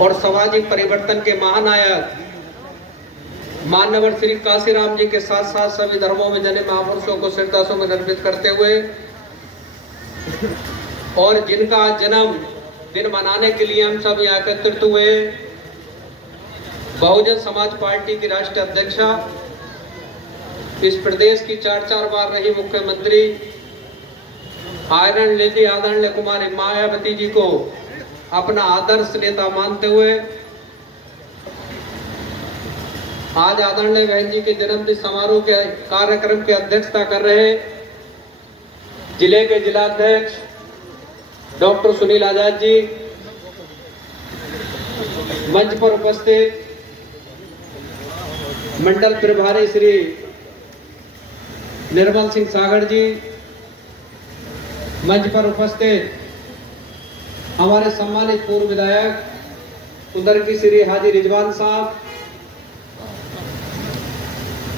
और सामाजिक परिवर्तन के महानायक मान्यवर श्री काशीराम जी के साथ साथ सभी धर्मों में जन्मे महापुरुषों को श्रद्धासुमन अर्पित करते हुए और जिनका जन्म दिन मनाने के लिए हम सब यहाँ एकत्रित हुए, बहुजन समाज पार्टी की राष्ट्रीय अध्यक्षा, इस प्रदेश की 4 बार रही मुख्यमंत्री आयरन लेडी आदरणीय कुमारी मायावती जी को अपना आदर्श नेता मानते हुए आज आदरणीय बहन जी के जन्मदिन समारोह के कार्यक्रम की अध्यक्षता कर रहे जिले के जिलाध्यक्ष डॉक्टर सुनील आजाद जी, मंच पर उपस्थित मंडल प्रभारी श्री निर्मल सिंह सागर जी, मंच पर उपस्थित हमारे सम्मानित पूर्व विधायक उधर की श्री हाजी रिजवान साहब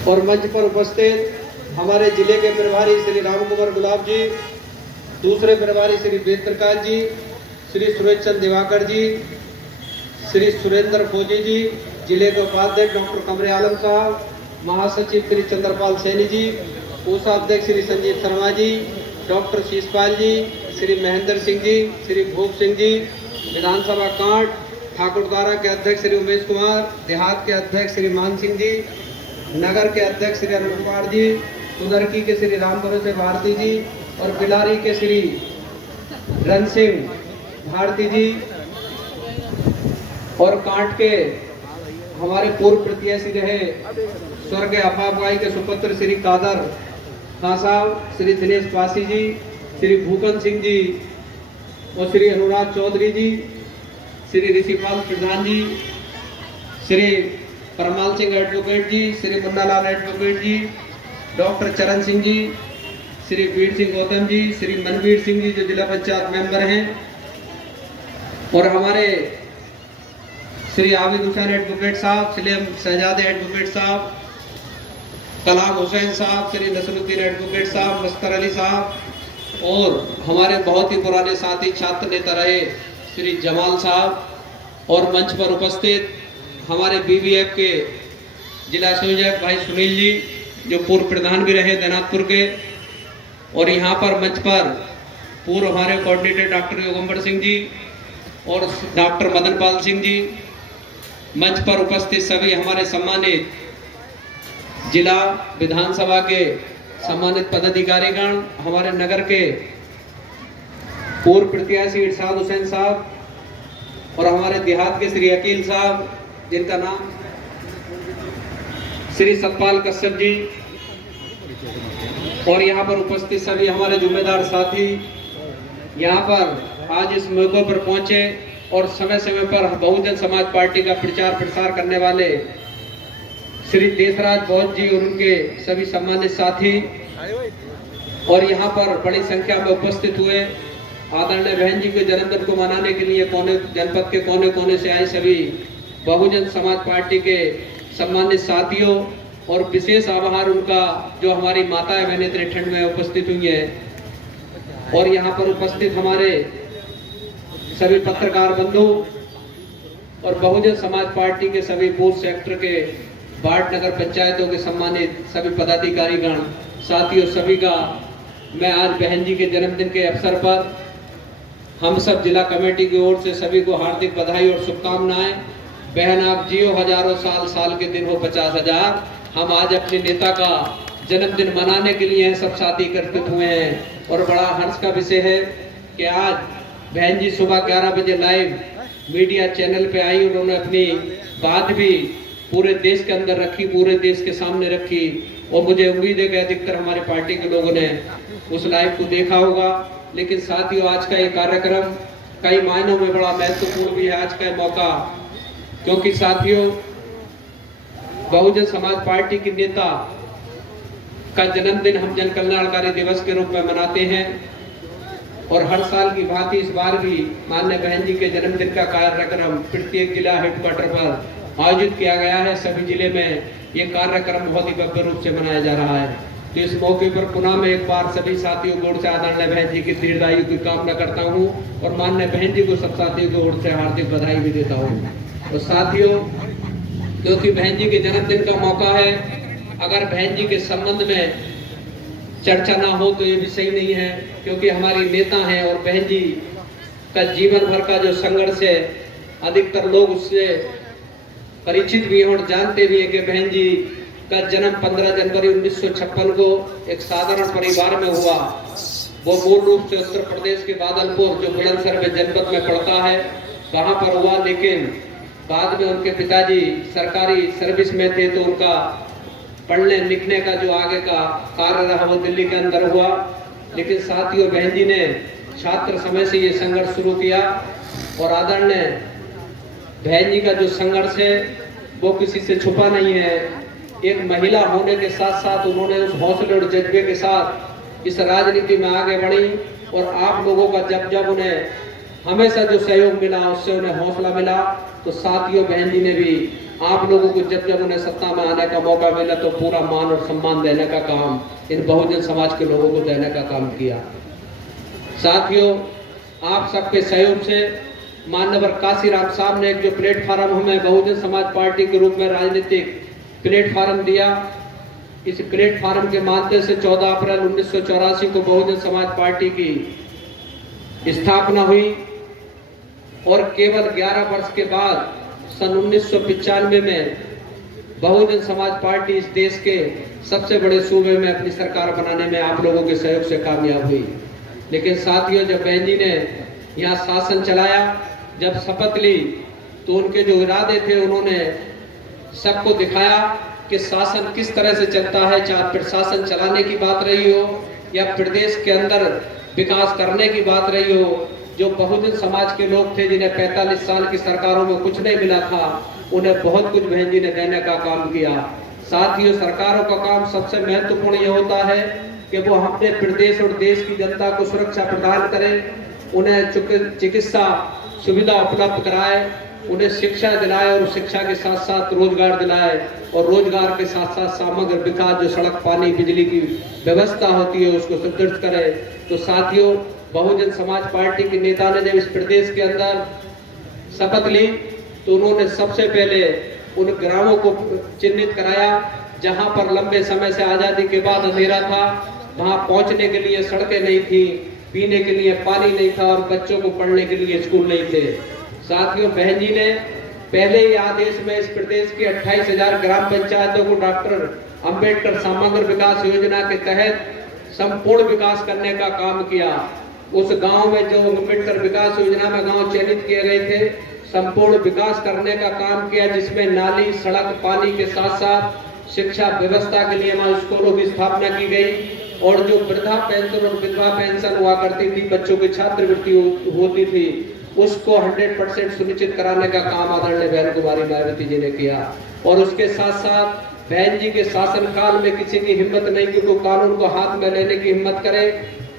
और मंच पर उपस्थित हमारे जिले के प्रभारी श्री रामकुमार गुलाब जी, दूसरे प्रभारी श्री वेद प्रकाश जी, श्री सुरेश चंद दिवाकर जी, श्री सुरेंद्र फौजी जी, जिले के उपाध्यक्ष डॉक्टर कमरे आलम साहब, महासचिव श्री चंद्रपाल सैनी जी, कोषाध्यक्ष Shri Sanjeev Sharma ji, doctor Sheeshpal ji, Shri Mahendra Singh ji, Shri Bhoop Singh ji, Vidhan Sabha can't Thakurdwara के अध्यक्ष श्री उमेश कुमार, देहात के अध्यक्ष श्री मान सिंह जी, नगर के अध्यक्ष श्री अरुण कुमार जी, उदरकी के श्री राम भरोसे भारती जी और बिलारी के श्री रन सिंह भारती जी और कांट के हमारे पूर्व प्रत्याशी रहे स्वर्गीय अफाफगाई के सुपुत्र श्री कादर खां साहब, श्री दिनेश पासी जी, श्री भूकन सिंह जी और श्री अनुराग चौधरी जी, श्री ऋषिपाल प्रधान जी, श्री परमाल सिंह एडवोकेट जी, श्री मुन्नालाल एडवोकेट जी, डॉक्टर चरण सिंह जी, श्री वीर सिंह गौतम जी, श्री मनवीर सिंह जी जो जिला पंचायत मेंबर हैं और हमारे श्री आबिद हुसैन एडवोकेट साहब, सलीम शहजादे एडवोकेट साहब, कलाम हुसैन साहब, श्री नसरुद्दीन एडवोकेट साहब, मस्तर अली साहब और हमारे बहुत ही पुराने साथी छात्र नेता रहे श्री जमाल साहब और मंच पर उपस्थित हमारे बीबीएफ के जिला संयोजक भाई सुनील जी जो पूर्व प्रधान भी रहे दैनाथपुर के और यहाँ पर मंच पर पूर्व हमारे कोऑर्डिनेटर डॉक्टर योगंबर सिंह जी और डॉक्टर मदन पाल सिंह जी, मंच पर उपस्थित सभी हमारे सम्मानित जिला विधानसभा के सम्मानित पदाधिकारीगण, हमारे नगर के पूर्व प्रत्याशी इरशाद हुसैन साहब और हमारे देहात के श्री अकील साहब जिनका नाम श्री सतपाल कश्यप जी और यहाँ पर उपस्थित सभी हमारे जिम्मेदार साथी यहाँ पर आज इस मौके पर पहुंचे और समय समय पर बहुजन समाज पार्टी का प्रचार प्रसार करने वाले श्री देशराज बौद्ध जी और उनके सभी सम्मानित साथी और यहाँ पर बड़ी संख्या में उपस्थित हुए आदरणीय बहन जी के जन्मदिन को मनाने के लिए जनपद के कोने कोने से आए सभी बहुजन समाज पार्टी के सम्मानित साथियों और विशेष आभार उनका जो हमारी माताएं बहनें इतने ठंड में उपस्थित हुई हैं और यहाँ पर उपस्थित हमारे सभी पत्रकार बंधु और बहुजन समाज पार्टी के सभी बूथ सेक्टर के वार्ड नगर पंचायतों के सम्मानित सभी पदाधिकारीगण साथियों सभी का मैं आज बहन जी के जन्मदिन के अवसर पर हम सब जिला कमेटी की ओर से सभी को हार्दिक बधाई और शुभकामनाएं। बहन आप जियो हजारों साल, साल के दिन हो 50,000। हम आज अपने नेता का जन्मदिन मनाने के लिए सब साथी एकत्रित हुए हैं और बड़ा हर्ष का विषय है कि आज बहन जी सुबह 11 बजे लाइव मीडिया चैनल पे आई। उन्होंने अपनी बात भी पूरे देश के अंदर रखी, पूरे देश के सामने रखी और मुझे उम्मीद है कि अधिकतर हमारे पार्टी के लोगों ने उस लाइव को देखा होगा। लेकिन साथियों आज का ये कार्यक्रम कई मायनों में बड़ा महत्वपूर्ण भी है आज का मौका, क्योंकि साथियों बहुजन समाज पार्टी की नेता का जन्मदिन हम जन कल्याणकारी दिवस के रूप में मनाते हैं और हर साल की भांति इस बार भी माननीय बहन जी के जन्मदिन का कार्यक्रम प्रत्येक जिला हेडक्वार्टर पर आयोजित किया गया है। सभी जिले में ये कार्यक्रम बहुत ही भव्य रूप से मनाया जा रहा है। तो इस मौके पर पुनः मैं एक बार सभी साथियों को ओर से आदरणीय बहन जी की दीर्घायु की कामना करता हूँ और माननीय बहन जी को सब साथियों को ओर से हार्दिक बधाई भी देता हूँ। तो साथियों, क्योंकि बहन जी के जन्मदिन का मौका है, अगर बहन जी के संबंध में चर्चा ना हो तो ये भी सही नहीं है, क्योंकि हमारी नेता हैं और बहन जी का जीवन भर का जो संघर्ष है अधिकतर लोग उससे परिचित भी हैं और जानते भी हैं कि बहन जी का जन्म 15 जनवरी 1956 को एक साधारण परिवार में हुआ। वो मूल रूप से उत्तर प्रदेश के बादलपुर जो बुलंदशहर में जनपद में पड़ता है वहां पर हुआ, लेकिन बाद में उनके पिताजी सरकारी सर्विस में थे तो उनका पढ़ने लिखने का जो आगे का कार्य रहा वो दिल्ली के अंदर हुआ। लेकिन साथियों, बहन जी ने छात्र समय से ये संघर्ष शुरू किया और आदरणीय बहन जी का जो संघर्ष है वो किसी से छुपा नहीं है। एक महिला होने के साथ साथ उन्होंने उस हौसले और जज्बे के साथ इस राजनीति में आगे बढ़ी और आप लोगों का जब उन्हें हमेशा जो सहयोग मिला उससे उन्हें हौसला मिला। तो साथियों, बहन जी ने भी आप लोगों को जब उन्हें सत्ता में आने का मौका मिला तो पूरा मान और सम्मान देने का काम इन बहुजन समाज के लोगों को देने का काम किया। साथियों, आप सबके सहयोग से माननीय काशीराम साहब ने एक जो प्लेटफार्म हमें बहुजन समाज पार्टी के रूप में राजनीतिक प्लेटफार्म दिया, इस प्लेटफार्म के माध्यम से 14 अप्रैल 1984 को बहुजन समाज पार्टी की स्थापना हुई और केवल 11 वर्ष के बाद सन 1995 में बहुजन समाज पार्टी इस देश के सबसे बड़े सूबे में अपनी सरकार बनाने में आप लोगों के सहयोग से कामयाब हुई। लेकिन साथियों, जब बहन जी ने यहाँ शासन चलाया, जब शपथ ली, तो उनके जो इरादे थे उन्होंने सबको दिखाया कि शासन किस तरह से चलता है, चाहे प्रशासन चलाने की बात रही हो या प्रदेश के अंदर विकास करने की बात रही हो। जो बहुजन समाज के लोग थे जिन्हें 45 साल की सरकारों में कुछ नहीं मिला था, उन्हें बहुत कुछ बहन जी ने देने का काम किया। साथियों, सरकारों का काम सबसे महत्वपूर्ण ये होता है कि वो अपने प्रदेश और देश की जनता को सुरक्षा प्रदान करें, उन्हें चिकित्सा सुविधा उपलब्ध कराए, उन्हें शिक्षा दिलाए और शिक्षा के साथ साथ रोजगार दिलाए और रोजगार के साथ साथ समग्र विकास, जो सड़क, पानी, बिजली की व्यवस्था होती है उसको सुदृढ़ करे। तो साथियों, बहुजन समाज पार्टी के नेता ने जब इस प्रदेश के अंदर शपथ ली तो उन्होंने सबसे पहले उन ग्रामों को चिन्हित कराया जहां पर लंबे समय से आजादी के बाद अंधेरा था, वहां पहुंचने के लिए सड़कें नहीं थी, पीने के लिए पानी नहीं था और बच्चों को पढ़ने के लिए स्कूल नहीं थे। साथियों, बहन जी ने पहले ही आदेश में इस प्रदेश की 28,000 ग्राम पंचायतों को डॉक्टर अंबेडकर समग्र विकास योजना के तहत संपूर्ण विकास करने का काम किया। उस गांव में जो अंबेडकर विकास योजना में गांव चयनित किए गए थे, संपूर्ण विकास करने का काम किया, जिसमें नाली, सड़क, पानी के साथ साथ शिक्षा व्यवस्था के लिए वहां स्कूलों की स्थापना की गई और जो वृद्धा पेंशन और विधवा पेंशन हुआ करती थी, बच्चों की छात्रवृत्ति होती थी, उसको 100% सुनिश्चित कराने का काम आदरणीय बहन कुमारी मायावती जी ने किया। और उसके साथ साथ बहन जी के शासन काल में किसी की हिम्मत नहीं कि कोई कानून को हाथ में लेने की हिम्मत करे।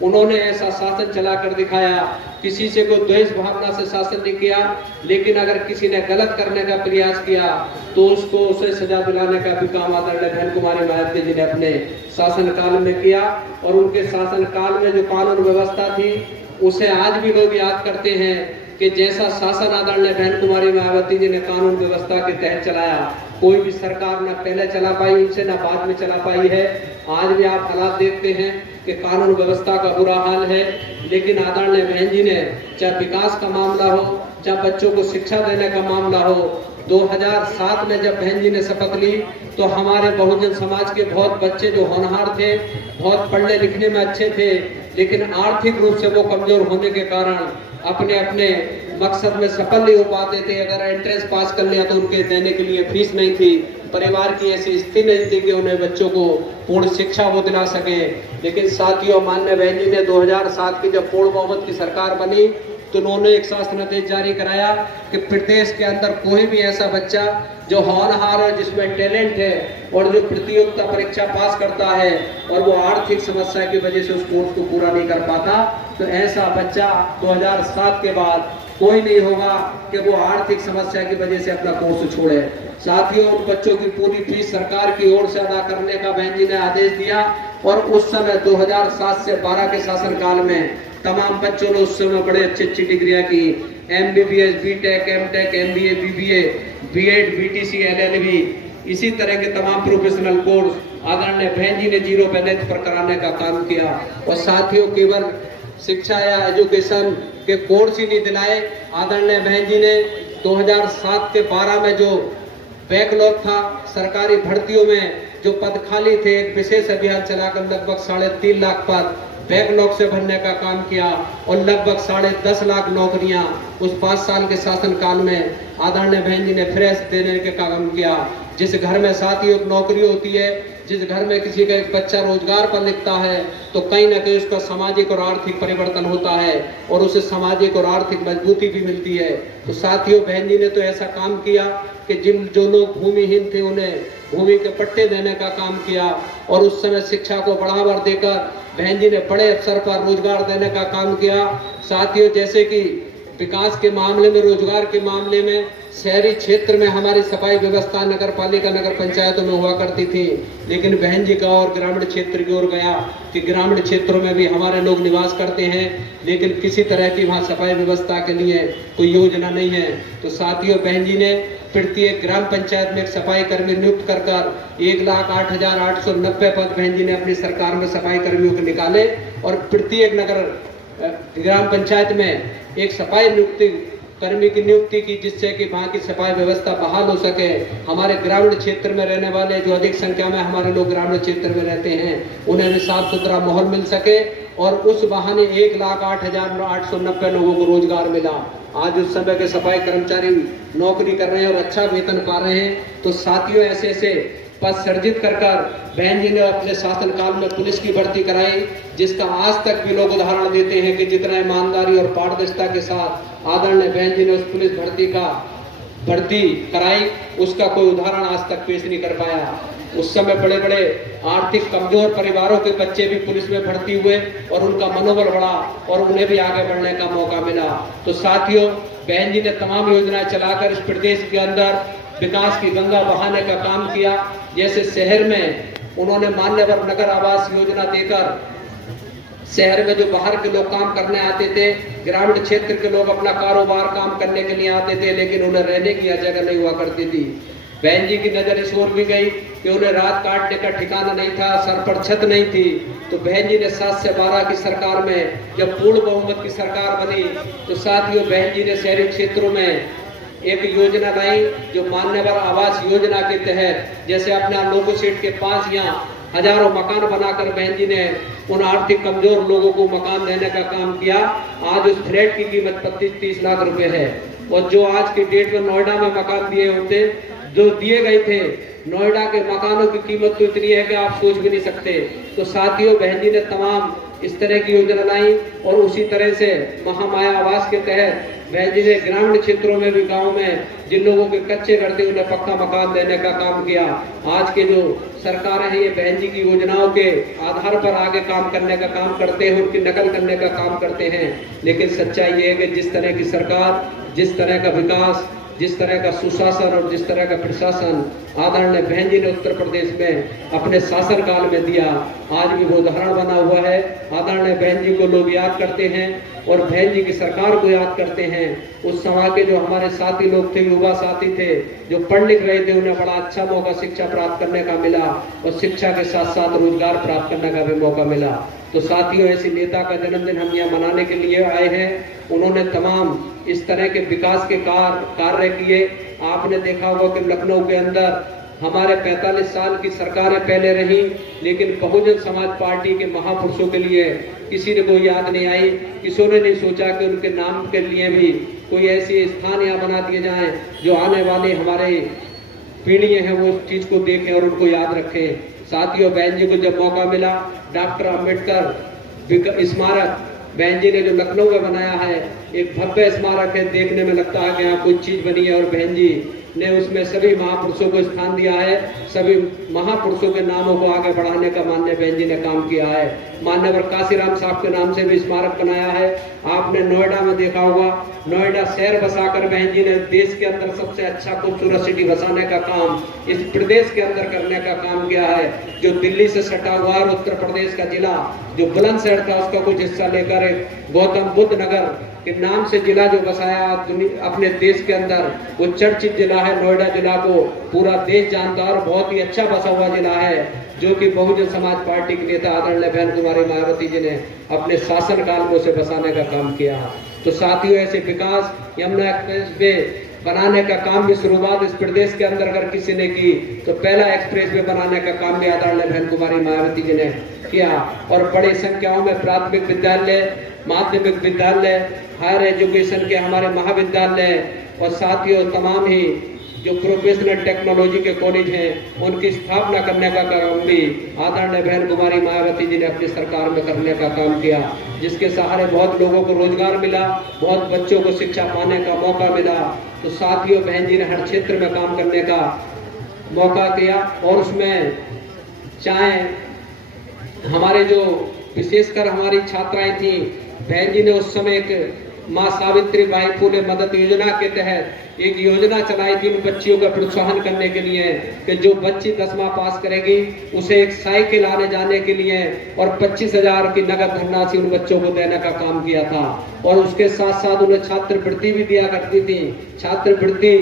उन्होंने ऐसा शासन चला कर दिखाया, किसी से कोई द्वेष भावना से शासन नहीं किया, लेकिन अगर किसी ने गलत करने का प्रयास किया तो उसको उसे सजा दिलाने का भी काम आदरणीय बहन कुमारी मायावती जी ने अपने शासन काल में किया। और उनके शासन काल में जो कानून व्यवस्था थी उसे आज भी लोग याद करते हैं कि जैसा शासन आदरणीय बहन कुमारी मायावती जी ने कानून व्यवस्था के तहत चलाया, कोई भी सरकार न पहले चला पाई उनसे, न बाद में चला पाई है। आज भी आप हालात देखते हैं कि कानून व्यवस्था का बुरा हाल है, लेकिन आदरणीय बहन जी ने चाहे विकास का मामला हो, चाहे बच्चों को शिक्षा देने का मामला हो, 2007 में जब बहन जी ने शपथ ली तो हमारे बहुजन समाज के बहुत बच्चे जो होनहार थे, बहुत पढ़ने लिखने में अच्छे थे, लेकिन आर्थिक रूप से वो कमजोर होने के कारण अपने अपने मकसद में सफल नहीं हो पाते थे। अगर एंट्रेंस पास कर लिया तो उनके देने के लिए फीस नहीं थी, परिवार की ऐसी स्थिति नहीं थी कि उन्हें बच्चों को पूर्ण शिक्षा वो दिला सके। लेकिन साथियों, माननीय बहन जी ने 2007 की जब पूर्ण बहुमत की सरकार बनी तो उन्होंने एक शासनादेश जारी कराया कि प्रदेश के अंदर कोई भी ऐसा बच्चा जो होनहार है, जिसमें टैलेंट है और जो प्रतियोगिता परीक्षा पास करता है और वो आर्थिक समस्या की वजह से उस कोर्स को पूरा नहीं कर पाता, तो ऐसा बच्चा 2007 के बाद कोई नहीं होगा कि वो आर्थिक समस्या की वजह से अपना कोर्स छोड़े। साथियों, उन बच्चों की पूरी फीस सरकार की ओर से अदा करने का बहन जी ने आदेश दिया और उस समय 2007 से 12 के शासनकाल में तमाम बच्चों ने उस समय बड़े अच्छी डिग्रियां की। MBBS, BTech, MTech, MBA, BBA, B.Ed, BTC, LLB, इसी तरह के तमाम प्रोफेशनल कोर्स आदरणीय बहन जी ने 0 बैलेंस पर कराने का काम किया। और साथियों, केवल शिक्षा या एजुकेशन के कोर्स ही नहीं दिलाए। आदरणीय बहन जी ने 2007 के 12 में जो बैकलॉग था सरकारी भर्तियों में, जो पद खाली थे, एक विशेष अभियान चलाकर लगभग 3.5 लाख पद बैकलॉग से भरने का काम किया और लगभग 10.5 लाख नौकरियां उस 5 साल के शासनकाल में आदरणीय बहन जी ने फ्रेश देने का काम किया। जिस घर में साथियों नौकरी होती है, जिस घर में किसी का एक बच्चा रोजगार पर लिखता है, तो कहीं ना कहीं उसका सामाजिक और आर्थिक परिवर्तन होता है और उसे सामाजिक और आर्थिक मजबूती भी मिलती है। तो साथियों, बहन जी ने तो ऐसा काम किया कि जो लोग भूमिहीन थे उन्हें भूमि के पट्टे देने का काम किया और उस समय शिक्षा को बढ़ावा देकर बहन जी ने बड़े स्तर पर रोजगार देने का काम किया। साथियों, जैसे कि विकास के मामले में, रोजगार के मामले में शहरी क्षेत्र में हमारी सफाई व्यवस्था नगर पालिका, नगर पंचायतों में हुआ करती थी, लेकिन बहन जी का और ग्रामीण क्षेत्र की ओर गया कि ग्रामीण क्षेत्रों में भी हमारे लोग निवास करते हैं, लेकिन किसी तरह की वहाँ सफाई व्यवस्था के लिए कोई योजना नहीं है। तो साथियों, बहन जी ने प्रत्येक ग्राम पंचायत में एक सफाई कर्मी नियुक्त कर 1,08,890 पद बहन जी ने अपनी सरकार में सफाई कर्मियों के निकाले और प्रत्येक नगर ग्राम पंचायत में एक सफाई कर्मी की नियुक्ति की, जिससे कि वहाँ की सफाई व्यवस्था बहाल हो सके। हमारे ग्रामीण क्षेत्र में रहने वाले जो अधिक संख्या में हमारे लोग ग्रामीण क्षेत्र में रहते हैं, उन्हें भी साफ सुथरा माहौल मिल सके और उस बहाने 1,08,890 लोगों को रोजगार मिला। आज उस समय के सफाई कर्मचारी नौकरी कर रहे हैं और अच्छा वेतन पा रहे हैं। तो साथियों, ऐसे पद सृजित कर बहन जी ने अपने शासनकाल में पुलिस की भर्ती कराई, जिसका आज तक भी लोग उदाहरण देते हैं कि जितना ईमानदारी और पारदर्शिता के साथ आदरणीय बहन जी ने उस पुलिस भर्ती कराई, उसका कोई उदाहरण आज तक पेश नहीं कर पाया। उस समय बड़े बड़े आर्थिक कमजोर परिवारों के बच्चे भी पुलिस में भर्ती हुए और उनका मनोबल बढ़ा और उन्हें भी आगे बढ़ने का मौका मिला। तो साथियों, बहन जी ने तमाम योजनाएं चलाकर इस प्रदेश के अंदर विकास की गंगा बहाने का काम किया। जैसे शहर में उन्होंने मान्यवर नगर आवास योजना देकर शहर में जो बाहर के लोग काम करने आते थे, ग्रामीण क्षेत्र के लोग अपना कारोबार काम करने के लिए आते थे, लेकिन उन्हें रहने की जगह नहीं हुआ करती थी। बहन जी की नजर इस ओर भी गई कि उन्हें रात काटने का ठिकाना नहीं था, सर पर छत नहीं थी। तो बहन जी ने 7 से 12 की सरकार में जब पूर्ण बहुमत की सरकार बनी, तो साथियों, बहन जी ने शहरी क्षेत्रों में एक योजना लाई जो मान्यवर आवास योजना के तहत, जैसे अपने लोगो सेठ के पास यहाँ हजारों मकान बनाकर बहन जी ने उन आर्थिक कमजोर लोगों को मकान देने का काम किया। आज उस फ्लैट की कीमत 25-30 लाख रुपए है और जो आज की डेट में नोएडा में मकान जो दिए गए थे, नोएडा के मकानों की कीमत तो इतनी है कि आप सोच भी नहीं सकते। तो साथियों, बहन जी ने तमाम इस तरह की योजना लाई और उसी तरह से महामाया आवास के तहत बहन जी ने ग्रामीण क्षेत्रों में भी, गांव में जिन लोगों के कच्चे घर थे उन्हें पक्का मकान देने का काम किया। आज के जो सरकारें हैं, ये बहन जी की योजनाओं के आधार पर आगे काम करने का काम करते हैं, उनकी नकल करने का काम करते हैं। लेकिन सच्चाई ये है कि जिस तरह की सरकार, जिस तरह का विकास, जिस तरह का सुशासन और जिस तरह का प्रशासन आदरणीय बहन जी ने उत्तर प्रदेश में अपने शासनकाल में दिया, आज भी वो उदाहरण बना हुआ है। आदरणीय बहन जी को लोग याद करते हैं और बहन जी की सरकार को याद करते हैं। उस समय के जो हमारे साथी लोग थे, युवा साथी थे, जो पढ़ लिख रहे थे, उन्हें बड़ा अच्छा मौका शिक्षा प्राप्त करने का मिला और शिक्षा के साथ साथ रोजगार प्राप्त करने का भी मौका मिला। तो साथियों, ऐसे नेता का जन्मदिन हम यहाँ मनाने के लिए आए हैं। उन्होंने तमाम इस तरह के विकास के कार्य किए। आपने देखा होगा कि लखनऊ के अंदर हमारे 45 साल की सरकारें पहले रही, लेकिन बहुजन समाज पार्टी के महापुरुषों के लिए किसी ने कोई याद नहीं आई। किसी ने नहीं सोचा कि उनके नाम के लिए भी कोई ऐसी स्थान यहाँ बना दिए जाएं जो आने वाली हमारे पीढ़ियां हैं वो उस चीज को देखें और उनको याद रखें। साथियों, बहन जी को जब मौका मिला, डॉक्टर अंबेडकर स्मारक बहन जी ने जो लखनऊ में बनाया है, एक भव्य स्मारक है, देखने में लगता है कि यहाँ कुछ चीज बनी है। और बहन जी ने उसमें सभी महापुरुषों को स्थान दिया है, सभी महापुरुषों के नामों को आगे बढ़ाने का माननीय बहन जी ने काम किया है। मान्यवर काशीराम साहब के नाम से भी स्मारक बनाया है। आपने नोएडा में देखा होगा, नोएडा शहर बसाकर बहन जी ने देश के अंदर सबसे अच्छा खूबसूरत सिटी बसाने का काम इस प्रदेश के अंदर करने का काम किया है। जो दिल्ली से सटा हुआ है, उत्तर प्रदेश का जिला जो बुलंदशहर था उसका कुछ हिस्सा लेकर गौतम बुद्ध नगर के नाम से जिला जो बसाया अपने देश के अंदर, वो चर्चित जिला है। नोएडा जिला को पूरा देश जानता है और बहुत ही अच्छा बसा हुआ जिला है, जो कि बहुजन समाज पार्टी के नेता आदरणीय बहन कुमारी मायावती जी ने अपने शासनकाल में उसे बसाने का काम किया। तो साथियों, ऐसे विकास यमुना एक्सप्रेस वे बनाने का काम भी शुरुआत इस प्रदेश के अंदर अगर किसी ने की तो पहला एक्सप्रेस वे बनाने का काम भी आदरणीय बहन कुमारी मायावती जी ने किया। और बड़ी संख्याओं में प्राथमिक विद्यालय, माध्यमिक विद्यालय, हायर एजुकेशन के हमारे महाविद्यालय और साथियों तमाम ही जो प्रोफेशनल टेक्नोलॉजी के कॉलेज हैं उनकी स्थापना करने का काम भी आदरणीय बहन कुमारी मायावती जी ने अपनी सरकार में करने का काम किया, जिसके सहारे बहुत लोगों को रोजगार मिला, बहुत बच्चों को शिक्षा पाने का मौका मिला। तो साथियों, बहन जी ने हर क्षेत्र में काम करने का मौका दिया। और उसमें चाहे हमारे जो विशेषकर हमारी छात्राएं थी, बहन जी ने उस समय एक माँ सावित्री बाई फुले मदद योजना के तहत एक योजना चलाई थी उन बच्चियों का प्रोत्साहन करने के लिए कि जो बच्ची 10वां पास करेगी उसे एक साइकिल आने जाने के लिए और 25,000 की नगद धनराशि उन बच्चों को देने का काम किया था। और उसके साथ साथ उन्हें छात्रवृत्ति भी दिया करती थी। छात्रवृत्ति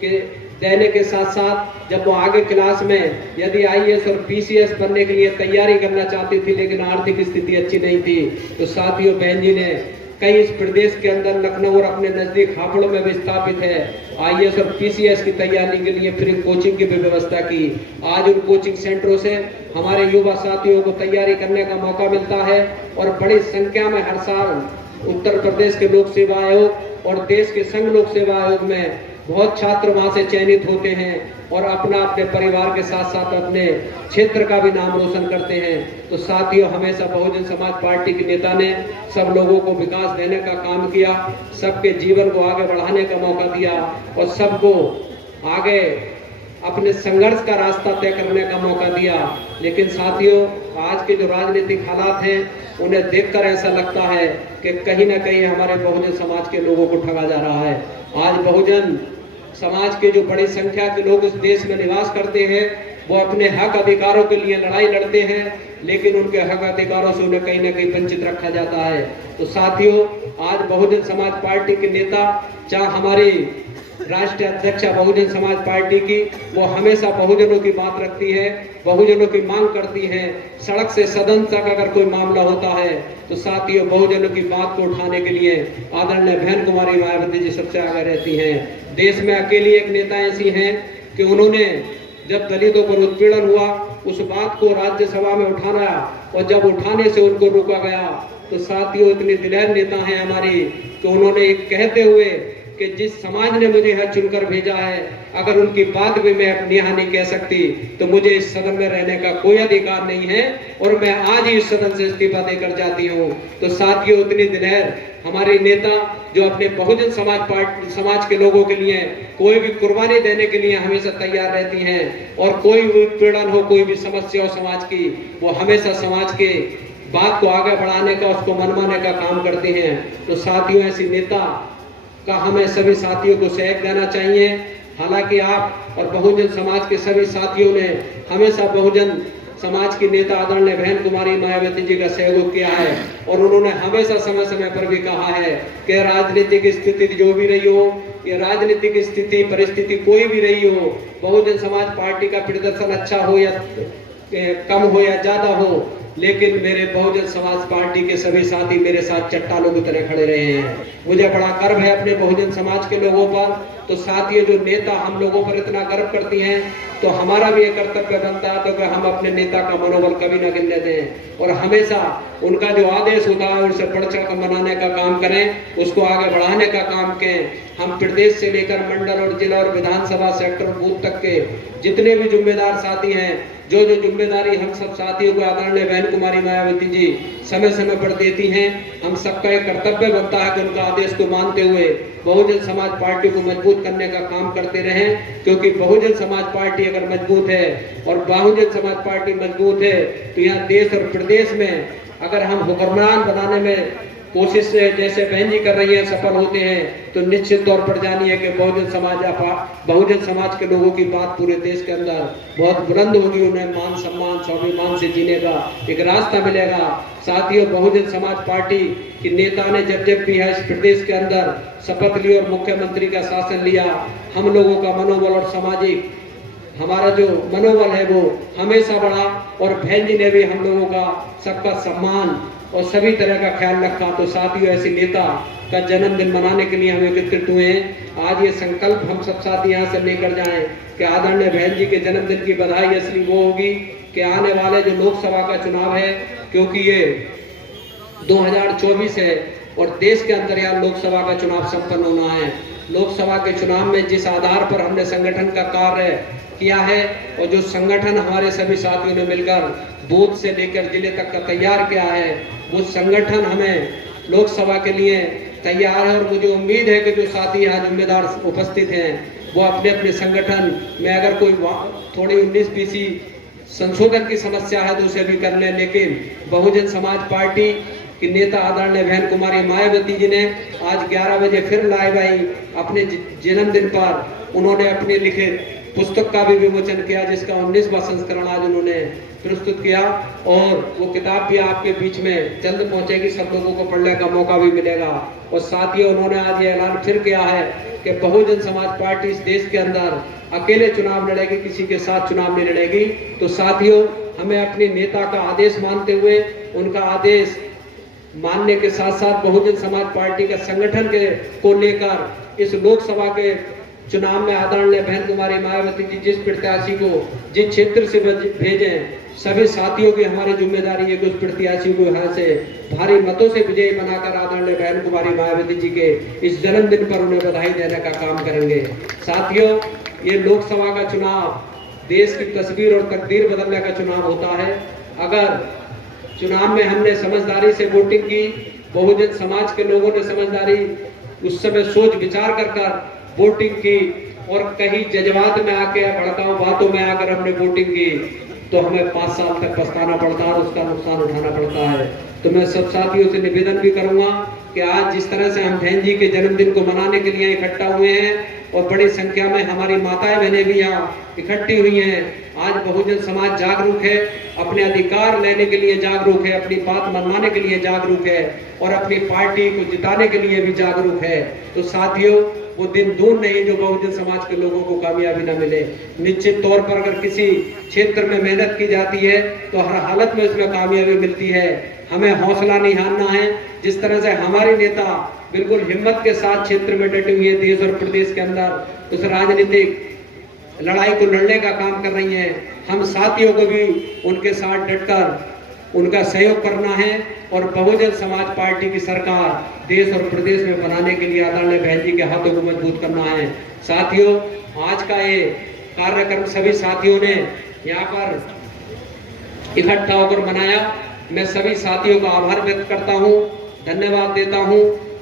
के देने के साथ साथ जब वो आगे क्लास में यदि IAS और PCS बनने के लिए तैयारी करना चाहती थी लेकिन आर्थिक स्थिति अच्छी नहीं थी, तो साथियों बहन जी ने कई इस प्रदेश के अंदर लखनऊ और अपने नजदीक हापुड़ में भी स्थापित है IAS और PCS की तैयारी के लिए फ्री कोचिंग की भी व्यवस्था की। आज उन कोचिंग सेंटरों से हमारे युवा साथियों को तैयारी करने का मौका मिलता है और बड़ी संख्या में हर साल उत्तर प्रदेश के लोक सेवा आयोग और देश के संघ लोक सेवा आयोग में बहुत छात्र वहां से चयनित होते हैं और अपना अपने परिवार के साथ साथ अपने क्षेत्र का भी नाम रोशन करते हैं। तो साथियों, हमेशा बहुजन समाज पार्टी के नेता ने सब लोगों को विकास देने का काम किया, सबके जीवन को आगे बढ़ाने का मौका दिया और सबको आगे अपने संघर्ष का रास्ता तय करने का मौका दिया। लेकिन साथियों, आज के जो राजनीतिक हालात हैं उन्हें देखकर ऐसा लगता है कि कहीं ना कहीं हमारे बहुजन समाज के लोगों को ठगा जा रहा है। आज बहुजन समाज के जो बड़ी संख्या के लोग इस देश में निवास करते हैं वो अपने हक अधिकारों के लिए लड़ाई लड़ते हैं, लेकिन उनके हक अधिकारों से उन्हें कहीं ना कहीं वंचित रखा जाता है। तो साथियों, आज बहुजन समाज पार्टी के नेता, चाहे हमारी राष्ट्रीय अध्यक्षा बहुजन समाज पार्टी की, वो हमेशा बहुजनों की बात रखती है, बहुजनों की मांग करती है। सड़क से सदन तक अगर कोई मामला होता है तो साथियों बहुजनों की बात को उठाने के लिए आदरणीय बहन कुमारी मायावती जी सबसे आगे रहती हैं। देश में अकेली एक नेता ऐसी हैं कि उन्होंने जब दलितों पर उत्पीड़न हुआ उस बात को राज्यसभा में उठाना और जब उठाने से उनको रोका गया तो साथियों इतनी दिलेर नेता हैं हमारी कि उन्होंने एक कहते हुए कि जिस समाज ने मुझे यहाँ चुनकर भेजा है अगर उनकी बात भी मैं अपनी यहाँ नहीं कह सकती तो मुझे इस सदन में रहने का कोई अधिकार नहीं है और मैं आज ही इस सदन से इस्तीफा देकर जाती हूँ। तो साथियों, इतनी दिलेर हमारे नेता जो अपने बहुजन समाज के लोगों के लिए कोई भी कुर्बानी देने के लिए हमेशा तैयार रहती हैं और कोई भी उत्पीड़न हो, कोई भी समस्या हो समाज की, वो हमेशा समाज के बात को आगे बढ़ाने का, उसको मनवाने का काम करते हैं। तो साथियों, ऐसी नेता का हमें सभी साथियों को सहयोग देना चाहिए। हालांकि आप और बहुजन समाज के सभी साथियों ने हमेशा बहुजन समाज की नेता आदरणीय बहन कुमारी मायावती जी का सहयोग किया है और उन्होंने हमेशा समय समय पर भी कहा है कि राजनीतिक स्थिति जो भी रही हो, ये राजनीतिक स्थिति परिस्थिति कोई भी रही हो, बहुजन समाज पार्टी का प्रदर्शन अच्छा हो या कम हो या ज्यादा हो, लेकिन मेरे बहुजन समाज पार्टी के सभी साथी मेरे साथ चट्टानों की तरह खड़े रहे हैं। मुझे बड़ा गर्व है अपने बहुजन समाज के लोगों पर। तो साथियों, जो नेता हम लोगों पर इतना गर्व करती हैं तो हमारा भी एक कर्तव्य बनता है तो कि हम अपने नेता का मनोबल कभी न गिरने दें और हमेशा उनका जो आदेश होता है उनसे बढ़ चढ़ कर मनाने का काम करें, उसको आगे बढ़ाने का काम करें। हम प्रदेश से लेकर मंडल और जिला और विधानसभा सेक्टर बूथ तक के जितने भी जिम्मेदार साथी हैं, जो जिम्मेदारी हम सब साथियों को आदरणीय बहन बहन कुमारी मायावती जी समय समय पर देती हैं। हम सबका एक कर्तव्य बनता है कि उनका आदेश को मानते हुए बहुजन समाज पार्टी को मजबूत करने का काम करते रहें, क्योंकि बहुजन समाज पार्टी अगर मजबूत है और बहुजन समाज पार्टी मजबूत है तो यहाँ देश और प्रदेश में अगर हम हुक्मरान बनाने में कोशिश से जैसे बहन जी कर रही है सफल होते हैं तो निश्चित तौर पर जानिए कि बहुजन समाज के लोगों की बात पूरे देश के अंदर बहुत बुलंद होगी। उन्हें मान सम्मान स्वाभिमान से जीने का एक रास्ता मिलेगा। साथियों, बहुजन समाज पार्टी के नेता ने जब जब भी है इस प्रदेश के अंदर शपथ ली और मुख्यमंत्री का शासन लिया, हम लोगों का मनोबल और सामाजिक हमारा जो मनोबल है वो हमेशा बढ़ा और बहन जी ने भी हम लोगों का सबका सम्मान और सभी तरह का ख्याल रखा। तो साथियों, ऐसे नेता का जन्मदिन मनाने के लिए हम एकत्रित हुए हैं। आज ये संकल्प हम सब साथी यहाँ से लेकर जाएं कि आदरणीय बहन जी के जन्मदिन की बधाई असली वो होगी कि आने वाले जो लोकसभा का चुनाव है, क्योंकि ये 2024 है और देश के अंदर यहाँ लोकसभा का चुनाव संपन्न होना है। लोकसभा के चुनाव में जिस आधार पर हमने संगठन का कार्य किया है और जो संगठन हमारे सभी साथियों ने मिलकर बूथ से लेकर जिले तक का तैयार किया है, वो संगठन हमें लोकसभा के लिए तैयार है। और मुझे उम्मीद है कि जो साथी यहाँ जिम्मेदार उपस्थित हैं वो अपने अपने संगठन में अगर कोई थोड़ी 19-20 संशोधन की समस्या है तो उसे भी कर लें। लेकिन बहुजन समाज पार्टी की नेता आदरणीय बहन कुमारी मायावती जी ने आज 11 बजे फिर लाइव आई अपने जन्मदिन पर उन्होंने अपने लिखित पुस्तक का भी विमोचन किया, जिसका 19वां संस्करण आज उन्होंने प्रस्तुत किया और वो किताब भी आपके बीच में जल्द पहुंचेगी, सब लोगों को पढ़ने का मौका भी मिलेगा। और साथियों, उन्होंने आज ये ऐलान फिर किया है कि बहुजन समाज पार्टी इस देश के अंदर अकेले चुनाव लड़ेगी, किसी के साथ चुनाव नहीं लड़ेगी। तो साथियों, हमें अपने नेता का आदेश मानते हुए उनका आदेश मानने के साथ साथ बहुजन समाज पार्टी का संगठन को लेकर इस लोकसभा के चुनाव में आदरणीय बहन कुमारी मायावती जी जिस प्रत्याशी को जिस क्षेत्र से भेजें, सभी साथियों की हमारी जिम्मेदारी है कि उस प्रत्याशी को यहाँ से भारी मतों से विजयी बनाकर आदरणीय बहन कुमारी मायावती जी के इस जन्मदिन पर उन्हें बधाई देने का काम करेंगे। साथियों, ये लोकसभा का चुनाव देश की तस्वीर और तकदीर बदलने का चुनाव होता है। अगर चुनाव में हमने समझदारी से वोटिंग की, बहुजन समाज के लोगों ने समझदारी उस समय सोच विचार कर वोटिंग की और कहीं जज्बात में आके भड़काऊ बातों में आकर हमने वोटिंग की तो हमें 5 साल तक पछताना पड़ता है और उसका नुकसान उठाना पड़ता है। तो मैं सब साथियों से निवेदन भी करूंगा कि आज जिस तरह से हम बहन जी के जन्मदिन को मनाने के लिए इकट्ठा हुए हैं और बड़ी संख्या में हमारी माताएं बहनें भी यहाँ इकट्ठी हुई हैं, आज बहुजन समाज जागरूक है, अपने अधिकार लेने के लिए जागरूक है, अपनी बात मनवाने के लिए जागरूक है और अपनी पार्टी को जिताने के लिए भी जागरूक है। तो साथियों, वो दिन दूर नहीं जो बहुजन समाज के लोगों को कामयाबी न मिले। निश्चित तौर पर अगर किसी क्षेत्र में मेहनत की जाती है तो हर हालत में उसमें कामयाबी मिलती है। हमें हौसला नहीं हारना है। जिस तरह से हमारे नेता बिल्कुल हिम्मत के साथ क्षेत्र में डटे हुए देश और प्रदेश के अंदर उस राजनीतिक लड़ाई को लड़ने का काम कर रही हैं, हम साथियों को भी उनके साथ डटकर उनका सहयोग करना है और बहुजन समाज पार्टी की सरकार देश और प्रदेश में बनाने के लिए आदरणीय बहन जी के हाथों को मजबूत करना है। साथियों, आज का ये कार्यक्रम सभी साथियों ने यहाँ पर इकट्ठा होकर मनाया। मैं सभी साथियों का आभार व्यक्त करता हूँ, धन्यवाद देता हूँ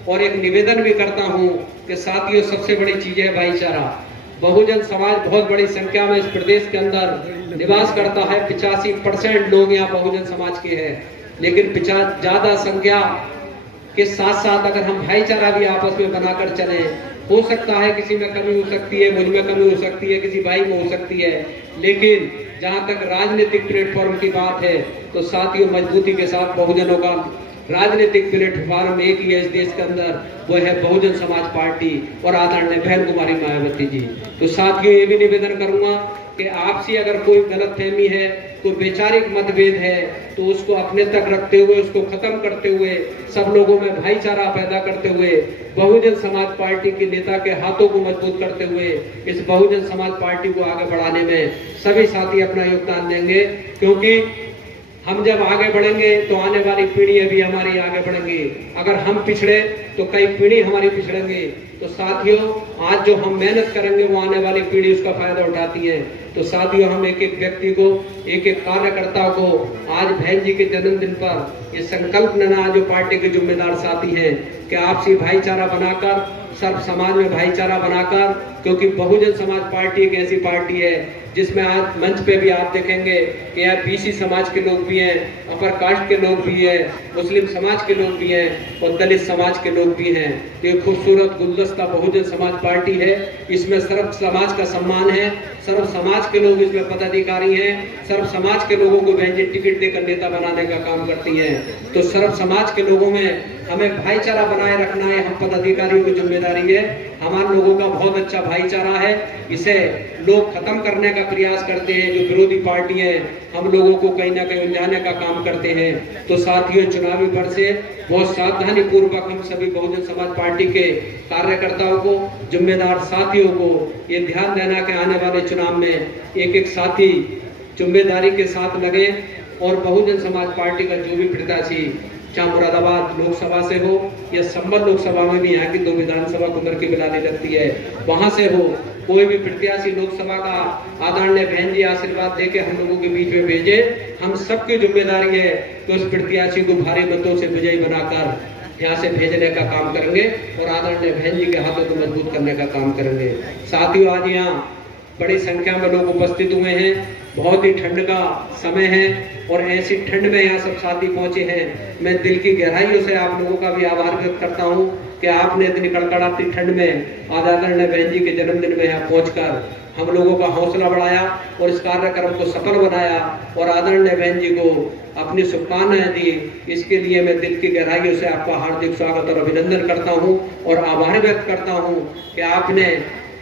और एक निवेदन भी करता हूँ कि साथियों, सबसे बड़ी चीज है भाईचारा। बहुजन समाज बहुत बड़ी संख्या में इस प्रदेश के अंदर निवास करता है। 85% लोग यहाँ बहुजन समाज के हैं, लेकिन ज्यादा संख्या के साथ साथ अगर हम भाईचारा भी आपस में बनाकर चले, हो सकता है किसी में कमी हो सकती है, मुझ में कमी हो सकती है, किसी भाई में हो सकती है, लेकिन जहाँ तक राजनीतिक प्लेटफॉर्म की बात है तो साथियों, मजबूती के साथ बहुजनों का राजनीतिक प्लेटफॉर्म एक ही है इस देश के अंदर, वो है बहुजन समाज पार्टी और आदरणीय बहन कुमारी मायावती जी। तो साथियों, ये भी निवेदन करूंगा कि आपसी अगर कोई गलतफहमी है, कोई वैचारिक मतभेद है, तो उसको अपने तक रखते हुए, उसको खत्म करते हुए, सब लोगों में भाईचारा पैदा करते हुए, बहुजन समाज पार्टी के नेता के हाथों को मजबूत करते हुए इस बहुजन समाज पार्टी को आगे बढ़ाने में सभी साथी अपना योगदान देंगे। क्योंकि हम जब आगे बढ़ेंगे तो आने वाली पीढ़ी भी हमारी आगे बढ़ेंगी। अगर हम पिछड़े तो कई पीढ़ी हमारी पिछड़ेंगी। तो साथियों, आज जो हम मेहनत करेंगे वो आने वाली पीढ़ी उसका फायदा उठाती है। तो साथियों, हम एक एक व्यक्ति को, एक एक कार्यकर्ता को आज बहन जी के जन्मदिन पर ये संकल्प लेना, जो पार्टी के जिम्मेदार साथी हैं, कि आपसी भाईचारा बनाकर, सर्व समाज में भाईचारा बनाकर, क्योंकि बहुजन समाज पार्टी एक ऐसी पार्टी है जिसमें आज मंच पे भी आप देखेंगे कि यार बीसी समाज के लोग भी हैं, अपर कास्ट के लोग भी हैं, मुस्लिम समाज के लोग भी हैं और दलित समाज के लोग भी हैं। ये खूबसूरत गुलदस्ता बहुजन समाज पार्टी है। इसमें सर्व समाज का सम्मान है, सर्व समाज के लोग इसमें पदाधिकारी हैं, सर्व समाज के लोगों को बहन जी टिकट देकर नेता बनाने का काम करती हैं। तो सर्व समाज के लोगों में हमें भाईचारा बनाए रखना है, हम पदाधिकारियों की जिम्मेदारी है। हमारे लोगों का बहुत अच्छा भाईचारा है, इसे लोग खत्म करने का प्रयास करते हैं। जो विरोधी पार्टी है हम लोगों को कहीं ना कहीं उलझाने का काम करते हैं। तो साथियों, चुनावी वर्ष से बहुत सावधानी पूर्वक हम सभी बहुजन समाज पार्टी के कार्यकर्ताओं को, जिम्मेदार साथियों को ये ध्यान देना कि आने वाले चुनाव में एक एक साथी जिम्मेदारी के साथ लगे और बहुजन समाज पार्टी का जो भी प्रत्याशी, चाहे मुरादाबाद लोकसभा से हो या संबल लोकसभा में भी यहाँ की 2 विधानसभा कुंदर की बिलाली लगती है, वहां से हो, कोई भी प्रत्याशी लोकसभा का आदरणीय बहन जी आशीर्वाद देके हम लोगों के बीच में भेजे। हम सबकी जिम्मेदारी है कि उस प्रत्याशी को भारी मतों से विजयी बनाकर यहाँ से भेजने का काम करेंगे और आदरणीय बहन जी के हाथों को मजबूत करने का काम करेंगे। साथियों, आज यहाँ बड़ी संख्या में लोग उपस्थित हुए हैं। बहुत ही ठंड का समय है और ऐसी ठंड में यहाँ सब साथी पहुंचे हैं। मैं दिल की गहराइयों से आप लोगों का भी आभार व्यक्त करता हूँ कि आपने इतनी कड़कड़ाती ठंड में आज आदरणीय बहन जी के जन्मदिन में यहाँ पहुंचकर हम लोगों का हौसला बढ़ाया और इस कार्यक्रम को सफल बनाया और आदरणीय बहन जी को अपनी शुभकामनाएं दी। इसके लिए मैं दिल की गहराइयों से आपका हार्दिक स्वागत और अभिनंदन करता हूँ और आभार व्यक्त करता हूँ कि आपने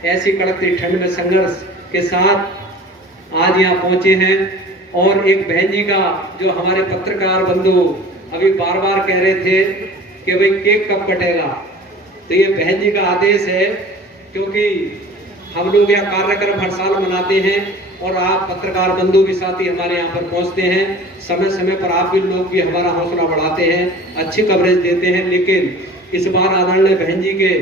ऐसी कड़कती ठंड में संघर्ष के साथ आज यहाँ पहुंचे हैं। और एक बहन जी का, जो हमारे पत्रकार बंधु अभी बार बार कह रहे थे कि भाई केक कब कटेगा, तो ये बहन जी का आदेश है, क्योंकि हम लोग यह कार्यक्रम हर साल मनाते हैं और आप पत्रकार बंधु भी साथी हमारे यहाँ पर पहुंचते हैं। समय समय पर आप भी लोग भी हमारा हौसला बढ़ाते हैं, अच्छी कवरेज देते हैं। लेकिन इस बार आदरणीय बहन जी के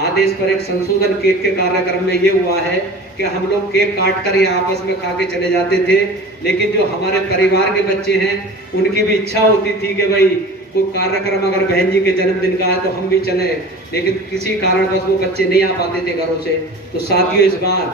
आदेश पर एक संशोधन केक के कार्यक्रम में ये हुआ है कि हम लोग केक काट कर या आपस में खा के चले जाते थे, लेकिन जो हमारे परिवार के बच्चे हैं उनकी भी इच्छा होती थी कि भाई कोई कार्यक्रम अगर बहन जी के जन्मदिन का है तो हम भी चले, लेकिन किसी कारणवश वो बच्चे नहीं आ पाते थे घरों से। तो साथियों, इस बार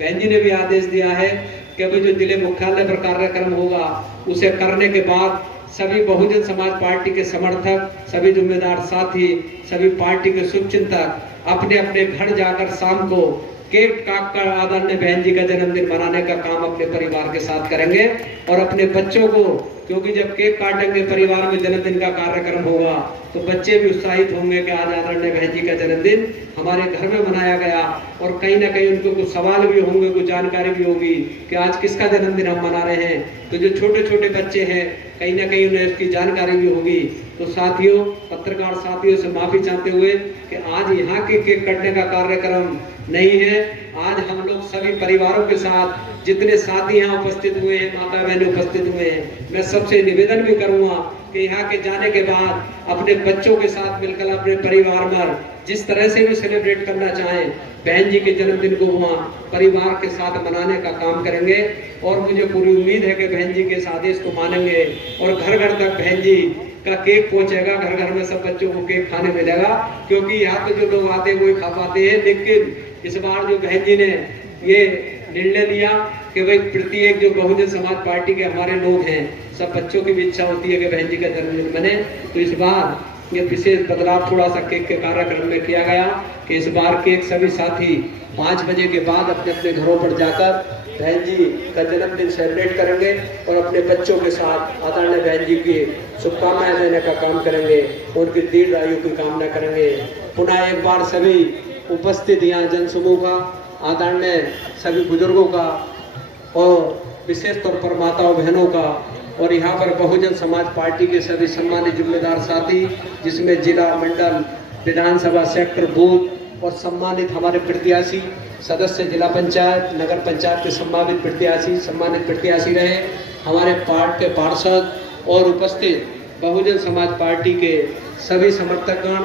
बहन जी ने भी आदेश दिया है कि अभी जो जिले मुख्यालय पर कार्यक्रम होगा उसे करने के बाद सभी बहुजन समाज पार्टी के समर्थक, सभी जिम्मेदार साथी, सभी पार्टी के शुभचिंतक अपने अपने घर जाकर शाम को केक काट कर आदरणीय बहन जी का जन्मदिन मनाने का काम अपने परिवार के साथ करेंगे और अपने बच्चों को, क्योंकि जब केक काटेंगे परिवार में जन्मदिन का कार्यक्रम होगा तो बच्चे भी उत्साहित होंगे कि आज आदरणीय बहन जी का जन्मदिन हमारे घर में मनाया गया। और कहीं ना कहीं उनको कुछ सवाल भी होंगे, कुछ जानकारी भी होगी कि आज किसका जन्मदिन हम मना रहे हैं। तो जो छोटे छोटे बच्चे हैं कहीं ना कहीं उन्हें इसकी जानकारी भी होगी। तो साथियों, पत्रकार साथियों से माफी चाहते हुए कि आज यहाँ के केक कटने का कार्यक्रम नहीं है। आज हम लोग सभी परिवारों के साथ जितने साथी यहाँ उपस्थित हुए हैं, माता बहन उपस्थित हुए हैं, मैं सबसे निवेदन भी करूंगा कि यहाँ के जाने के बाद अपने बच्चों के साथ मिलकर अपने परिवार में जिस तरह से भी सेलिब्रेट करना चाहें बहन जी के जन्मदिन को वहाँ परिवार के साथ मनाने का काम करेंगे। और मुझे पूरी उम्मीद है कि बहन जी के इस आदेश को मानेंगे और घर घर तक बहन जी का केक पहुंचेगा, घर घर में सब बच्चों को केक खाने मिलेगा। क्योंकि यहाँ तो जो लोग आते हैं वो खा पाते हैं, लेकिन इस बार जो बहन जी ने ये निर्णय लिया कि भाई प्रत्येक जो बहुजन समाज पार्टी के हमारे लोग हैं, सब बच्चों की भी इच्छा होती है कि बहन जी का जन्मदिन बने। तो इस बार ये विशेष बदलाव थोड़ा सा केक के कार्यक्रम में किया गया कि इस बार केक सभी साथी 5 बजे के बाद अपने अपने घरों पर जाकर बहन जी का जन्मदिन सेलिब्रेट करेंगे और अपने बच्चों के साथ आदरणीय बहन जी की शुभकामनाएं देने का काम करेंगे, उनकी दीर्घ आयु की कामना करेंगे। पुनः एक बार सभी उपस्थित यहाँ जनसमूह का, आदरणीय सभी बुजुर्गों का और विशेष तौर पर माताओं बहनों का और यहाँ पर बहुजन समाज पार्टी के सभी सम्मानित जिम्मेदार साथी, जिसमें जिला, मंडल, विधानसभा, सेक्टर, बूथ और सम्मानित हमारे प्रत्याशी, सदस्य जिला पंचायत, नगर पंचायत के सम्मानित प्रत्याशी रहे। हमारे पार्षद और उपस्थित बहुजन समाज पार्टी के सभी समर्थकगण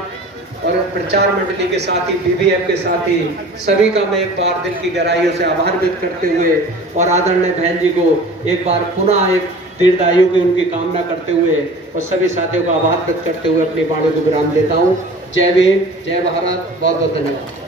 और प्रचार मंडली के साथी, बीबीएफ के साथी, सभी का मैं एक बार दिल की गहराइयों से आभार व्यक्त करते हुए और आदरणीय बहन जी को एक बार पुनः एक दीर्घायु की उनकी कामना करते हुए और सभी साथियों का आभार व्यक्त करते हुए अपनी वाणी को विराम देता हूँ। जय भीम, जय भारत, बहुत बहुत धन्यवाद।